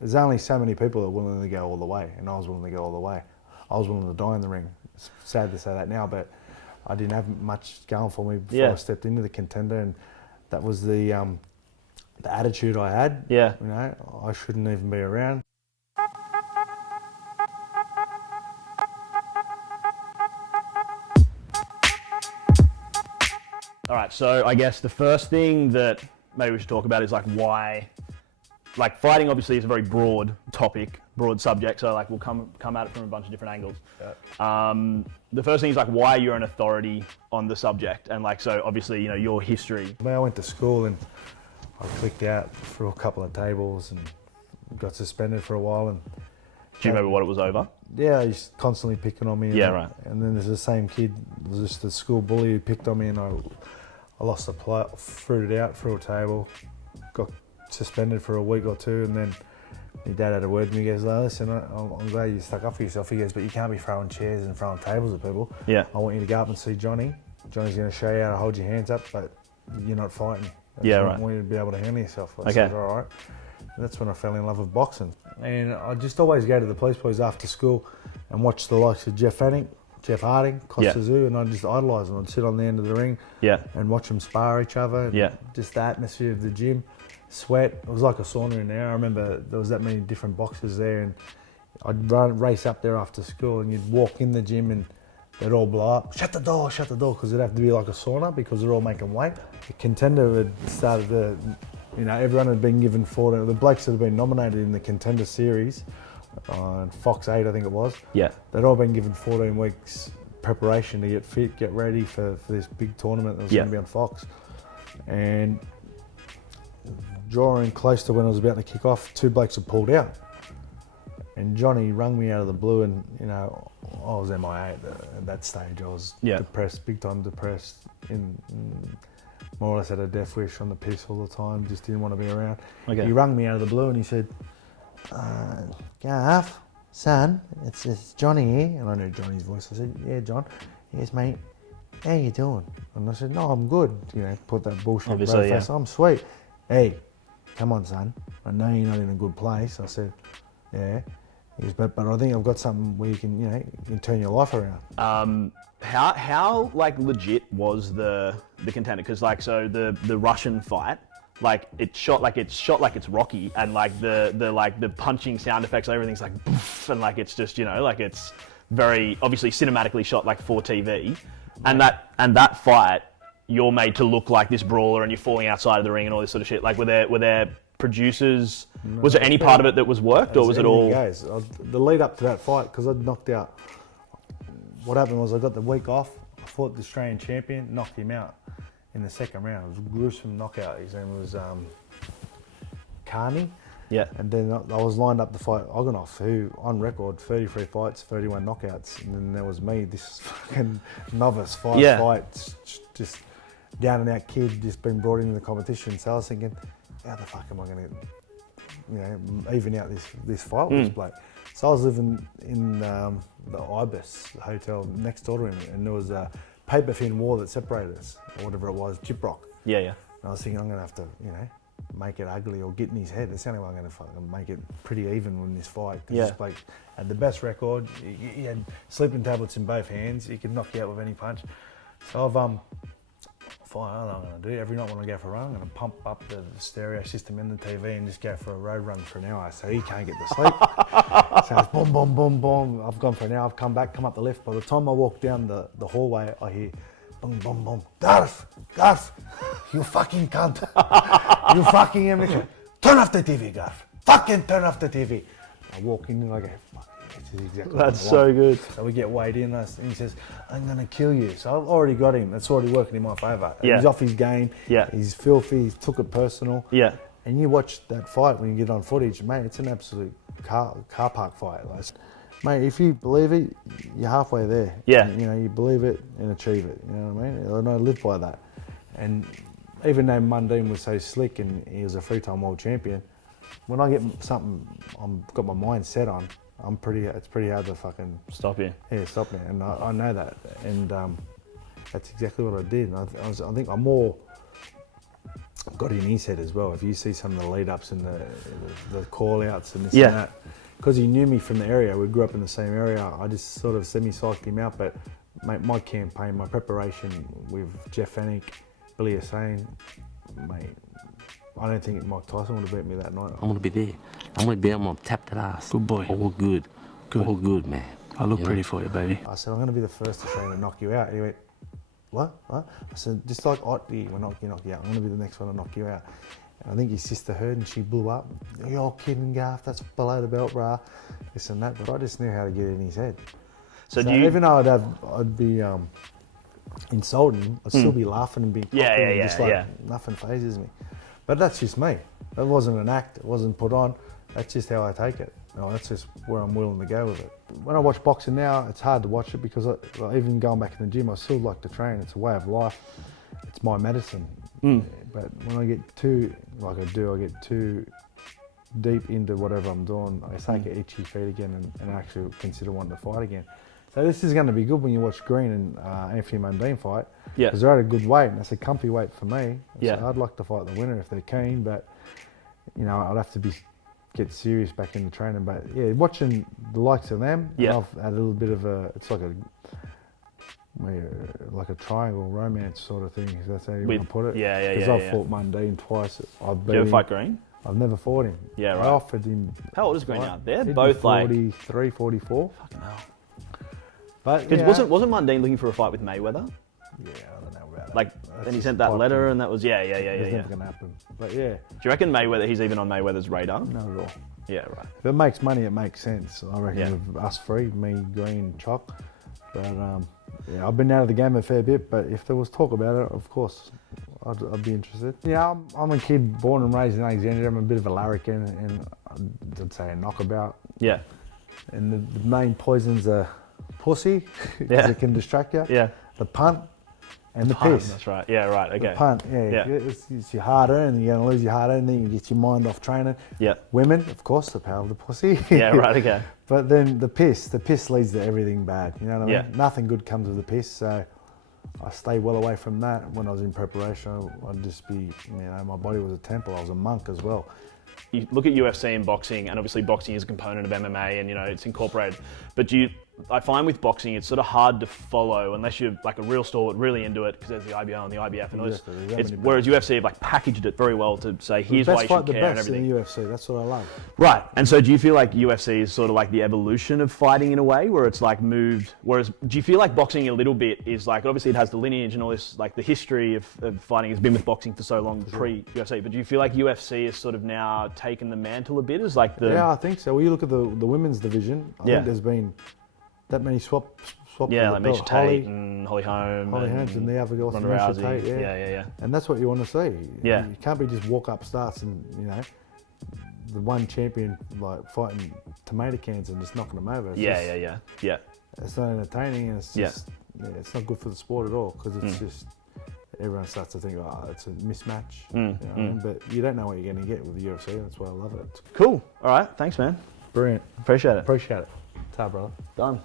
there's only so many people that are willing to go all the way, and I was willing to go all the way. I was willing to die in the ring. It's sad to say that now, but I didn't have much going for me before I stepped into the Contender, and that was the attitude I had. Yeah. You know, I shouldn't even be around. All right, so I guess the first thing that maybe we should talk about is like why, like fighting obviously is a very broad topic, broad subject, so like we'll come at it from a bunch of different angles. Yeah. The first thing is like why you're an authority on the subject, and like so obviously, you know, your history. I went to school and I clicked out through a couple of tables and got suspended for a while. And Do you remember what it was over? yeah, he's constantly picking on me. Yeah, right. And then there's the same kid, it was just the school bully who picked on me, and I lost a play, fruited out through a table, got suspended for a week or two, and then my dad had a word with me. He goes, listen, I'm glad you stuck up for yourself. He goes, but you can't be throwing chairs and throwing tables at people. Yeah. I want you to go up and see Johnny. Johnny's going to show you how to hold your hands up, but you're not fighting. Yeah, I right. want you to be able to handle yourself. I Okay. said, all right. And that's when I fell in love with boxing. And I just always go to the police boys after school and watch the likes of Jeff Fanning, Jeff Harding, Costa Zoo, and I just idolise them. I'd sit on the end of the ring and watch them spar each other. Just the atmosphere of the gym, sweat. It was like a sauna in there. I remember there was that many different boxes there, and I'd race up there after school, and you'd walk in the gym and they'd all blow up. Shut the door, because it'd have to be like a sauna because they're all making weight. The Contender had started to, you know, everyone had been given 14. The blokes that had been nominated in the Contender series, Fox 8 I think it was. Yeah. They'd all been given 14 weeks preparation to get fit, get ready for this big tournament that was going to be on Fox. And drawing close to when I was about to kick off, two blokes had pulled out. And Johnny rung me out of the blue, and you know, I was MIA at that stage. I was depressed, big time depressed, more or less had a death wish, on the piss all the time, just didn't want to be around. Okay. He rung me out of the blue and he said, Garth, son, it's Johnny here. And I knew Johnny's voice. I said, yeah, John. Yes, mate. How you doing? And I said, no, I'm good. You know, put that bullshit Obviously, face. I'm sweet. Hey, come on, son. I know you're not in a good place. I said, yeah. He goes, but I think I've got something where you can, you know, you can turn your life around. How like legit was the Contender? Because like so the Russian fight, like it's shot like it's Rocky, and like the punching sound effects, everything's like poof, and like it's just, you know, like it's very obviously cinematically shot like for TV, and that fight you're made to look like this brawler and you're falling outside of the ring and all this sort of shit. Like were there producers? No, was there any part of it that was worked, or was it all? Goes. The lead up to that fight, because I'd knocked out. What happened was I got the week off. I fought the Australian champion, knocked him out in the second round. It was a gruesome knockout. His name was Carney. Yeah. And then I was lined up to fight Oganov, who on record 33 fights, 31 knockouts, and then there was me, this fucking novice, 5 fights, just down and out kid, just been brought into the competition. So I was thinking, how the fuck am I going to, you know, even out this fight with this bloke? So I was living in the Ibis hotel next door to him, and there was a paper thin wall that separated us, or whatever it was, gyprock. Yeah. And I was thinking, I'm going to have to, you know, make it ugly or get in his head. That's the only way I'm going to fucking make it pretty even in this fight. Because this bloke had the best record. He had sleeping tablets in both hands. He could knock you out with any punch. So I've fine, I don't know what I'm going to do. Every night when I go for a run, I'm going to pump up the stereo system in the TV and just go for a road run for an hour so he can't get to sleep. So it's boom, boom, boom, boom. I've gone for an hour, I've come back, come up the lift. By the time I walk down the hallway, I hear boom, boom, boom. Garth, you fucking cunt. You fucking amateur. Turn off the TV, Garth. Fucking turn off the TV. I walk in and I go, fuck, this is exactly That's what I want. so good. So we get weighed in and he says, I'm going to kill you. So I've already got him. It's already working in my favour. He's off his game. Yeah. He's filthy. He's took it personal. Yeah. And you watch that fight when you get on footage, mate, it's an absolute car park fight. Like, mate, if you believe it, you're halfway there. Yeah. And, you know, you believe it and achieve it. You know what I mean? And I live by that. And even though Mundine was so slick and he was a 3-time world champion, when I get something I've got my mind set on, it's pretty hard to fucking stop you. Yeah, stop me. And I know that. And that's exactly what I did. And I think I'm more got in his head as well. If you see some of the lead ups and the call outs and this Yeah. and that, because he knew me from the area, we grew up in the same area, I just sort of semi-psyched him out. But mate, my campaign, my preparation with Jeff Fennick, Billy Hussein, mate, I don't think Mike Tyson would have beat me that night. I'm gonna be there. I'm gonna tap that ass. Good boy. All good. All good, man. I look You know? pretty for you, baby. I said, I'm going to be the first Australian to knock you out. He went, what? I said, just like Otty, we'll knock you out. I'm going to be the next one to knock you out. And I think his sister heard and she blew up. You're kidding, Garth, that's below the belt, brah. This and that. But I just knew how to get in his head. So even though I'd be insulting him, I'd still be laughing and be just like nothing phases me. But that's just me. It wasn't an act, it wasn't put on. That's just how I take it. No, that's just where I'm willing to go with it. When I watch boxing now, it's hard to watch it because even going back in the gym, I still like to train. It's a way of life. It's my medicine. But when I get too, like I get too deep into whatever I'm doing, I start to get itchy feet again and actually consider wanting to fight again. So this is going to be good when you watch Green and Anthony Mundine fight. Yeah. Because they're at a good weight and it's a comfy weight for me. Yeah. So I'd like to fight the winner if they're keen, but you know, I'd have to get serious back into training. But yeah, watching the likes of them, Yeah. I've had a little bit of it's like a triangle romance sort of thing, if that's how you want to put it. Yeah. Because I've fought Mundine twice. Did you ever fight Green? I've never fought him. Yeah, right. I offered him. How old is Green now? They're he'd be both like 43, 44. fucking hell. But Because wasn't Mundine looking for a fight with Mayweather? Yeah, I don't know about that. Like, That's and he just sent that pipe letter, dream. and that was yeah. It's never going to happen. But yeah, Do you reckon Mayweather? He's even on Mayweather's radar? not at all. Yeah, right. If it makes money, it makes sense. I reckon Yeah. with us three, me, Green, Chalk. But yeah, I've been out of the game a fair bit. But if there was talk about it, of course, I'd be interested. Yeah, I'm a kid born and raised in Alexandria. I'm a bit of a larrikin and I'd say a knockabout. Yeah, And the main poisons are pussy, because Yeah. it can distract you. yeah. The punt and the Punt, piss. That's right. Yeah, right. Okay. The punt, yeah. It's your hard earned. You're going to lose your hard earned, then you get your mind off training. Yeah. Women, of course, the power of the pussy. Yeah, right. Okay. But then the piss leads to everything bad. You know what I mean? Yeah. Nothing good comes with the piss. So I stay well away from that. When I was in preparation, I'd just be, my body was a temple. I was a monk as well. You look at UFC and boxing, and obviously boxing is a component of MMA, and it's incorporated. But I find with boxing, it's sort of hard to follow unless you're like a real stalwart, really into it, because there's the IBO and the IBF, and all this. Exactly, there's that many Whereas UFC have like packaged it very well to say here's why you should the care and best in everything. the UFC. That's what I love. Right. And so do you feel like UFC is sort of like the evolution of fighting in a way, where it's like moved, whereas do you feel like boxing a little bit is like, obviously it has the lineage and all this, like the history of fighting has been with boxing for so long pre-UFC, but do you feel like UFC has sort of now taken the mantle a bit as like the... Yeah, I think so. When you look at the women's division, I think there's been that many swap. Yeah, like Misha Holly, Tate and Holly Holm. and the other girl, Ronda Misha Rousey. Tate, Yeah. And that's what you want to see. Yeah. You can't be just walk up starts and, the one champion like fighting tomato cans and just knocking them over. It's Yeah. It's not entertaining and it's Yeah. just, it's not good for the sport at all because it's just, everyone starts to think, it's a mismatch. You know what I mean? But you don't know what you're going to get with the UFC, and that's why I love it. It's Cool. All right. Thanks, man. brilliant. Appreciate it. Appreciate it. Ta, brother. Done.